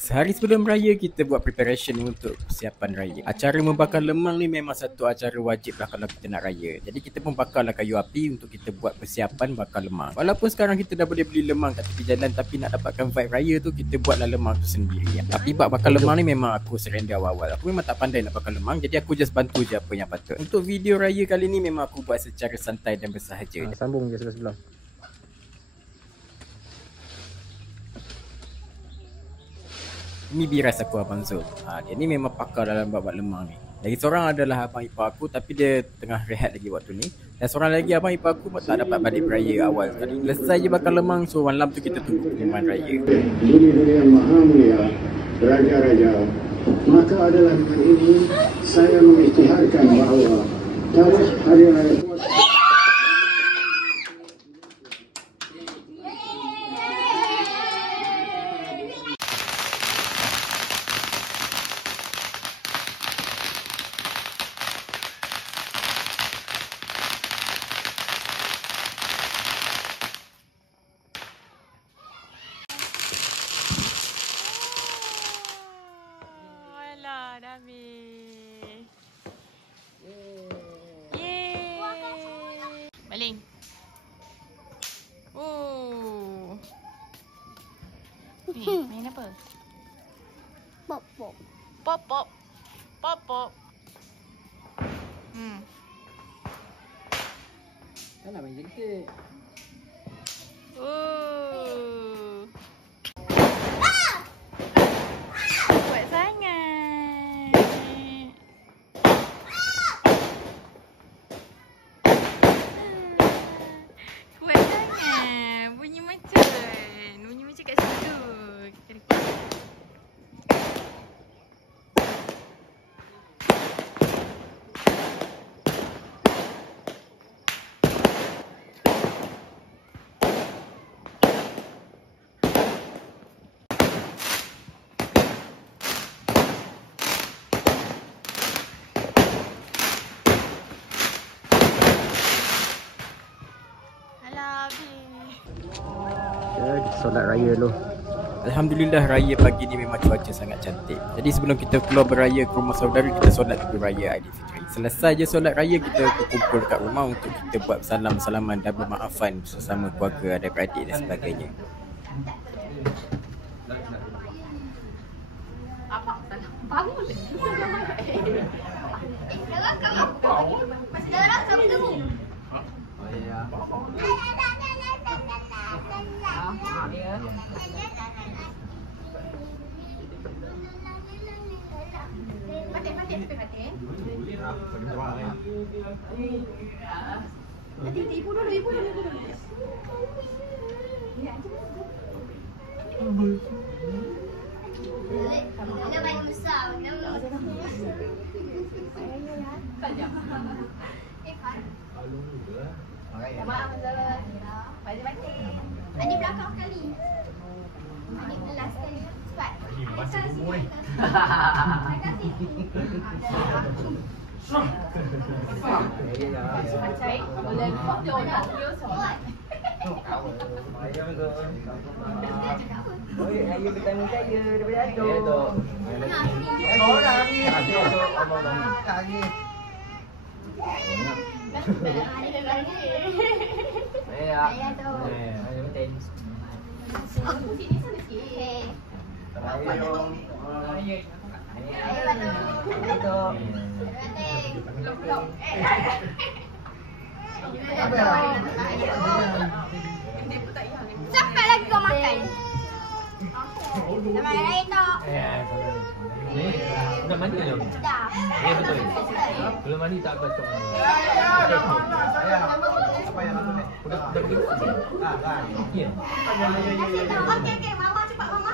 Sehari sebelum raya kita buat preparation untuk persiapan raya. Acara membakar lemang ni memang satu acara wajib lah kalau kita nak raya. Jadi kita pun bakarlah kayu api untuk kita buat persiapan bakar lemang. Walaupun sekarang kita dah boleh beli lemang kat tepi jalan, tapi nak dapatkan vibe raya tu kita buatlah lemang tu sendiri. Tapi bak bakar lemang ni memang aku surrender awal-awal. Aku memang tak pandai nak bakar lemang, jadi aku just bantu je apa yang patut. Untuk video raya kali ni memang aku buat secara santai dan bersahaja. Sambung je sebelah-sebelah. Ini biras aku Abang Zul. Dia ni memang pakar dalam bab lemang ni. Lagi seorang adalah abang ipar aku, tapi dia tengah rehat lagi waktu ni. Dan seorang lagi abang ipar aku tak dapat balik beraya awal sekali. Selesai je bakar lemang, so malam tu kita tunggu pengumuman raya. Dunia yang maha mulia, raja-raja. Maka adalah dengan ini saya mengisytiharkan bahawa tarikh hari raya dah habis. Yeay. Baling. Oh. Ni, main apa? Pop pop. Pop pop. Pop pop. Kan nak main jengkit. Oh. Kuat sangat. Kuat sangat. Bunyi macam kat situ. Kita record. Kita solat raya dulu. Alhamdulillah raya pagi ni memang cuaca sangat cantik. Jadi sebelum kita keluar beraya ke rumah saudara, kita solat dulu raya Aidilfitri. Selesai je solat raya, kita berkumpul kat rumah untuk kita buat salam-salaman dan bermaafan bersama keluarga, adik-beradik dan sebagainya. Masih dalam sama kamu. Ibu dulu. Ada banyak besar. Adik belakang sekali. Adik belas sekali. Cepat. Masih umur ni. Terima kasih. Boleh kau dia orang dia solat. Ayo bertanya saya daripada atuk. Orang ni. Ayah tu. Aku sini sana sikit. Ayah tu. Blok. Sampai lagi kau makan. Nama lain tak? Dah mandi belum? Dah. Ya betul. Belum mandi tak apa tu. Apa yang betul ni? Dah pergi. Ya. Okey, mama cepat mama.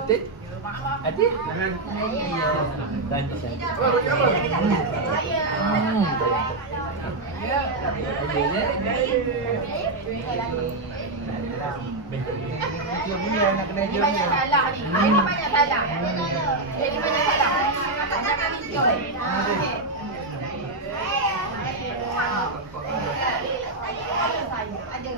Adik? Adik? nak kena Ini banyak salah ni. Ini banyak salah. Ini banyak salah. Jangan kali tiga. Ada.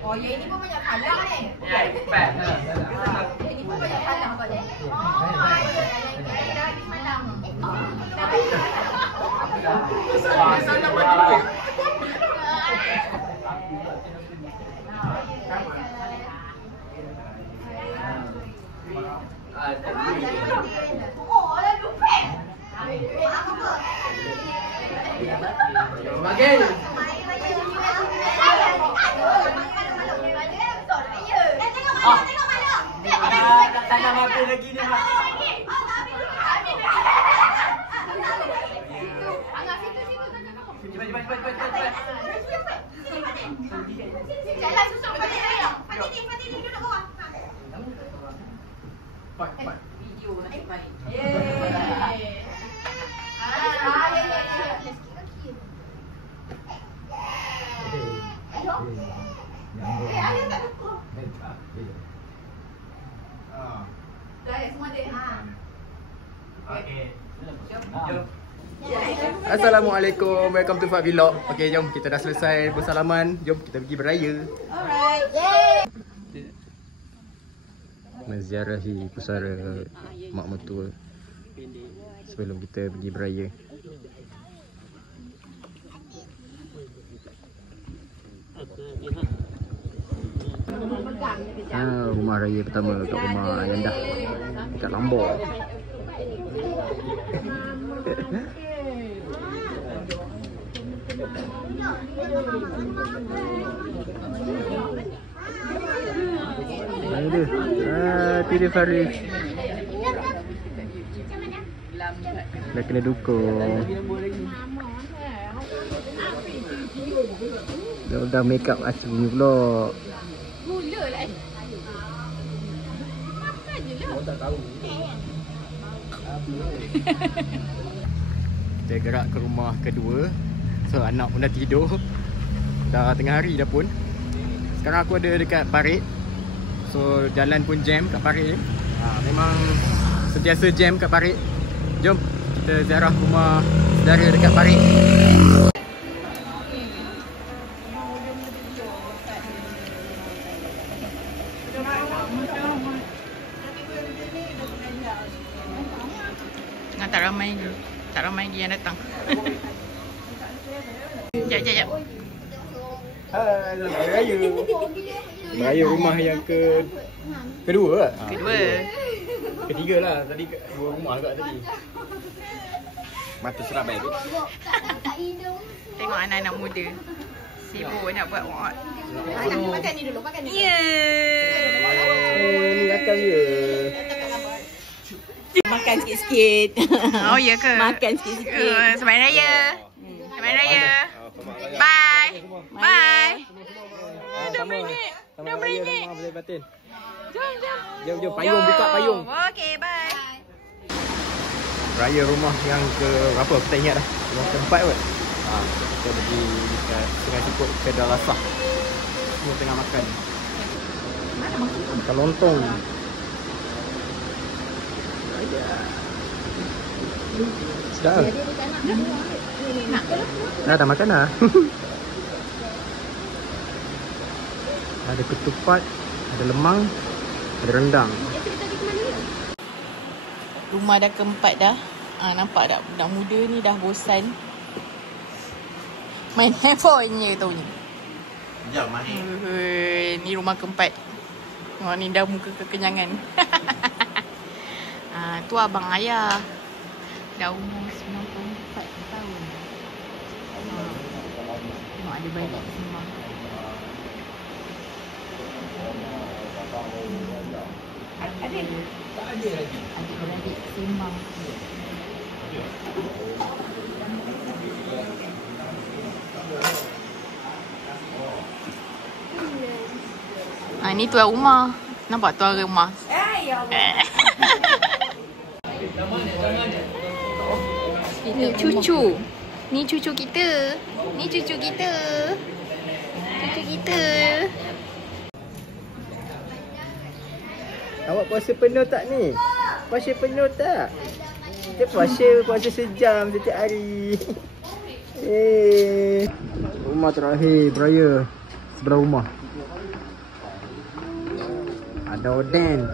Oh, yang ini pun banyak salah ni. Ya, cepat. Yang ini pun banyak salah kau ni. Oh, ada. Yang dah habis malam. Salah macam Oh, dah lupa. Bagi. Tak nak makan lagi ni. Cepat. Jalan susuk pada saya. Fatih ni duduk bawah. Cepat. Video nak baik. Yeay. Ayah tak lupa. Dah ayat semua dek. Okey. Assalamualaikum, welcome to Fat Vlog. Okay, jom kita dah selesai bersalaman. Jom kita pergi beraya. Alright. Yeay. Menziarahi pusara mak mertua sebelum kita pergi beraya. Rumah raya pertama kat rumah Ayandah kat Lambor. Itu dia Faris. Dah kena dukung. Dah make up asli pula. Gula lah. Makan je lah. Tak tahu. Kita gerak ke rumah kedua. So anak pun dah tidur. Dah tengah hari dah pun. Sekarang aku ada dekat Parit. So jalan pun jam kat Parit ni. Memang sentiasa jam kat Parit. Jom kita ziarah rumah saudara dekat Parit. Tak ramai lagi yang datang. Jap. Hai, selamat raya. Raya rumah yang kedua lah. Ketiga lah. Tadi dua rumah agak tadi. Mata seram tu. Tengok anak-anak muda. Sibuk nak buat what. Makan ni dulu, makan ni. Ya. Ni akan dia. Makan sikit-sikit. Oh ya ke? Makan sikit-sikit. Selamat Raya. Selamat Raya. Bye. Bye. Dah meringit. Dah meringit. Jom payung, buka payung. Okay, bye. Raya rumah yang ke berapa aku tak ingat dah. Rumah keempat kot. Kita pergi dekat Sungai Cukup ke Dalasah. Semua tengah makan. Makan lontong. Sedap. Dah makan dah. Ada ketupat, ada lemang, ada rendang. Rumah dah keempat dah. Nampak tak budak muda ni dah bosan main handphone je tau ni. Jom mari. Ni rumah keempat. Tengok ni dah muka kekenyangan. Tu abang ayah. Dah umur 94 tahun. Tengok ada bayi kat rumah. Tak ada lagi. Adik-beradik sembang. Ni tuan rumah. Nampak tuan rumah? Ni cucu. Ni cucu kita. Ni cucu kita. Cucu kita. betul. Awak puasa penuh tak ni? Puasa penuh tak? Kita puasa sejam setiap hari. Rumah terakhir beraya sebelah rumah. Ada oden.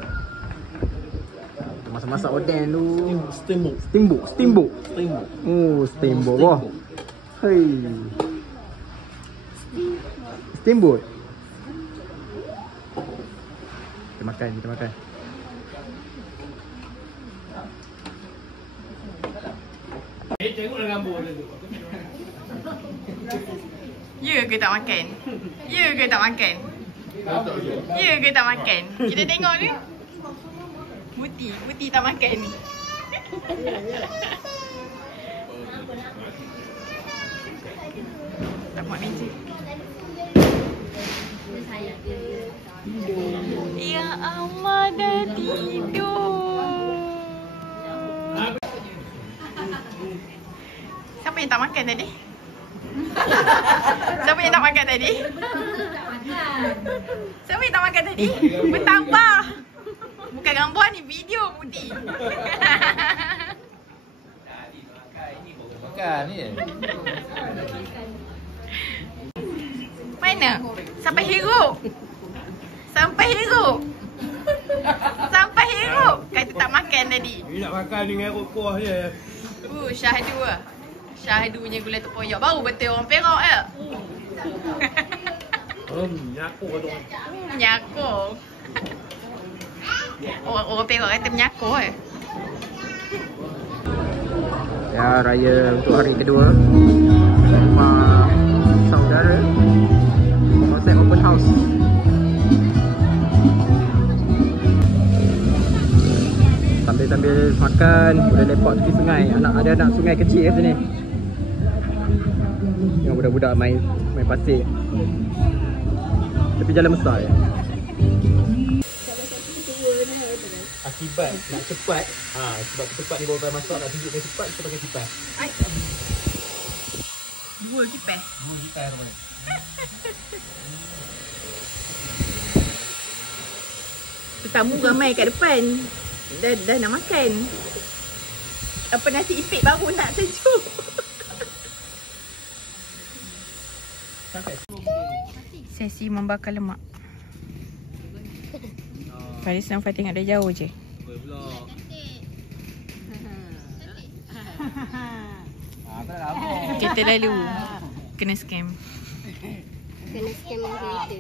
Masak-masak oden tu. Steamboat. Oh, steamboat. Wah. Hei. Steamboat. Kita makan. Tengoklah gambar dia tu. Ya ke tak makan? Ya ke tak makan? Ya ke tak makan? Kita tengok ni. Buti tak makan ni. Tak buat meja. Ya Allah, dah tidur. Siapa yang tak makan tadi? Siapa yang tak makan tadi? Siapa yang tak makan tadi? Bertambah. Bukan gambar ni, video Budi. Makan ni. Mana? Sampai hirup. Kata tak makan tadi. Ni nak makan dengan air kuah je. Syahdu lah. Syahdu punya gulai tepoyak. Baru betul orang Perak ya. Menyakur tu. Menyakor. Orang Perak kata menyakor Ya, raya untuk hari kedua. Rumah saudara. Konsep open house. Sambil makan, boleh lepak tepi sungai. Ada anak sungai kecil kat sini. Yang budak-budak main pasir. Tepi jalan besar ya. Akibat nak cepat. Sebab cepat ni baru masak, nak tunjukkan cepat kita pakai kipas. Dua kipas. Rupanya. Tetamu ramai kat depan. Dah nak makan. Apa nasi ipik baru nak sejuk. Sesi membakar lemak. Faris nampak tengok dari jauh je. Kita lalu kena scam. Kena scam kereta.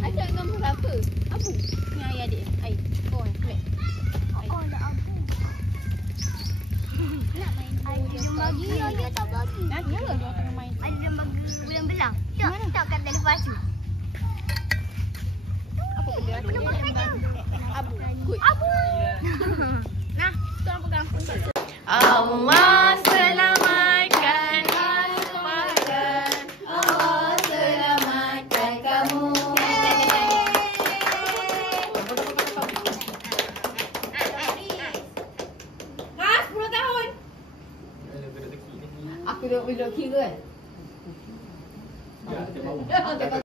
Ada gambar apa? Abu. Ni ayah adik. Ai. Oh, collect. Oh, dah abu. Nak main bola. Dia bagi, ayah tak bagi. Nah, dia tengah main. Ada dia bagi belang-belang. Tak kat dalam baju. Apa benda? Abu. Abu. Nah, tuan pegang. Allah selamatkan makan. Allah selamatkan kamu. Ha, 10 tahun. Aku duduk kira kan.